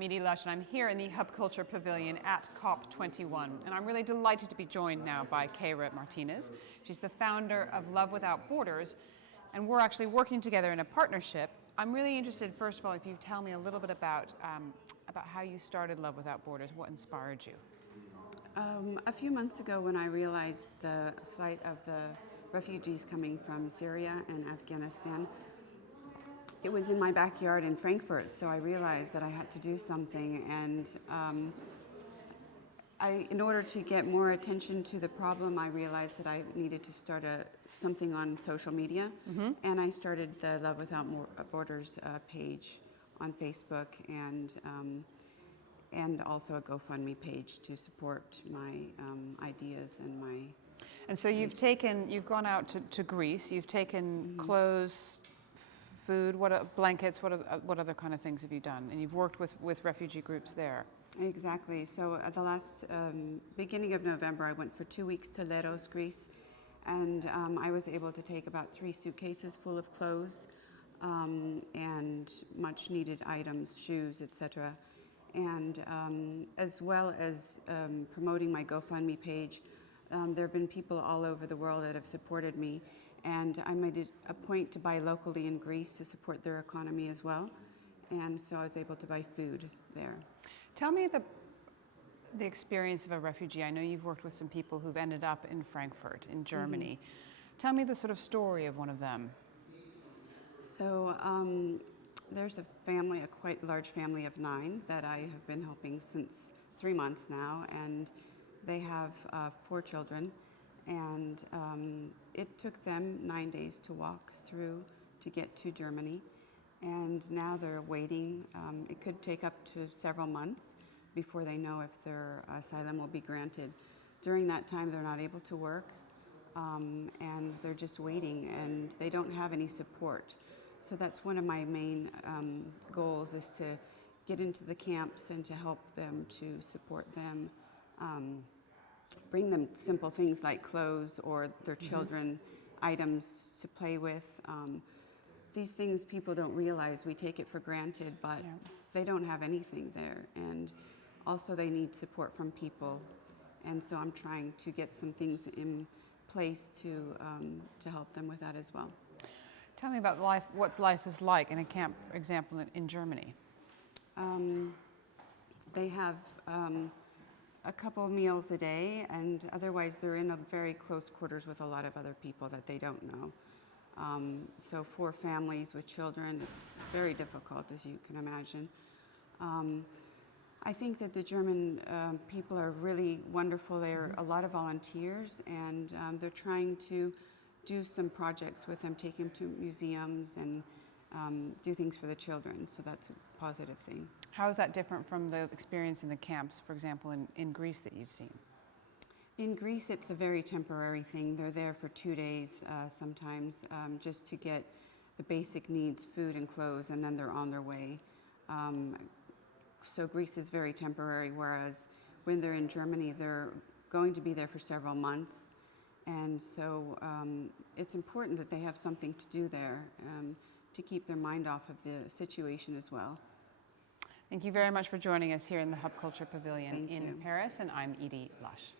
I'm Edie Lush, and I'm here in the Hub Culture Pavilion at COP21. And I'm really delighted to be joined now by Kayra Martinez. She's the founder of Love Without Borders, and we're actually working together in a partnership. I'm really interested, first of all, if you tell me a little bit about how you started Love Without Borders, what inspired you? A few months ago, when I realized the flight of the refugees coming from Syria and Afghanistan, it was in my backyard in Frankfurt, so I realized that I had to do something. And in order to get more attention to the problem, I realized that I needed to start something on social media. Mm-hmm. And I started the Love Without Borders page on Facebook, and also a GoFundMe page to support my ideas and my. And so you've gone out to Greece. You've taken mm-hmm. clothes, food, blankets. What other kind of things have you done? And you've worked with refugee groups there. Exactly. So at the last beginning of November, I went for 2 weeks to Leros, Greece, and I was able to take about 3 suitcases full of clothes and much needed items, shoes, etc. And as well as promoting my GoFundMe page, there have been people all over the world that have supported me, and I made it a point to buy locally in Greece to support their economy as well. And so I was able to buy food there. Tell me the experience of a refugee. I know you've worked with some people who've ended up in Frankfurt, in Germany. Mm-hmm. Tell me the sort of story of one of them. So there's a quite large family of 9 that I have been helping since 3 months now, and they have 4 children. And it took them 9 days to walk through to get to Germany. And now they're waiting. It could take up to several months before they know if their asylum will be granted. During that time, they're not able to work, and they're just waiting, and they don't have any support. So that's one of my main goals, is to get into the camps and to help them, to support them, bring them simple things like clothes or their children, mm-hmm. items to play with. These things people don't realize. We take it for granted, but yeah. They don't have anything there. And also they need support from people. And so I'm trying to get some things in place to help them with that as well. Tell me about what life is like in a camp, for example, in Germany. They have a couple of meals a day, and otherwise they're in a very close quarters with a lot of other people that they don't know. So for families with children, it's very difficult, as you can imagine. I think that the German people are really wonderful. There are a lot of volunteers, and they're trying to do some projects with them, take them to museums and do things for the children. So that's a positive thing. How is that different from the experience in the camps, for example, in Greece that you've seen? In Greece, it's a very temporary thing. They're there for 2 days sometimes, just to get the basic needs, food and clothes, and then they're on their way. So Greece is very temporary, whereas when they're in Germany, they're going to be there for several months. And so it's important that they have something to do there to keep their mind off of the situation as well. Thank you very much for joining us here in the Hub Culture Pavilion Thank in you. Paris, and I'm Edie Lush.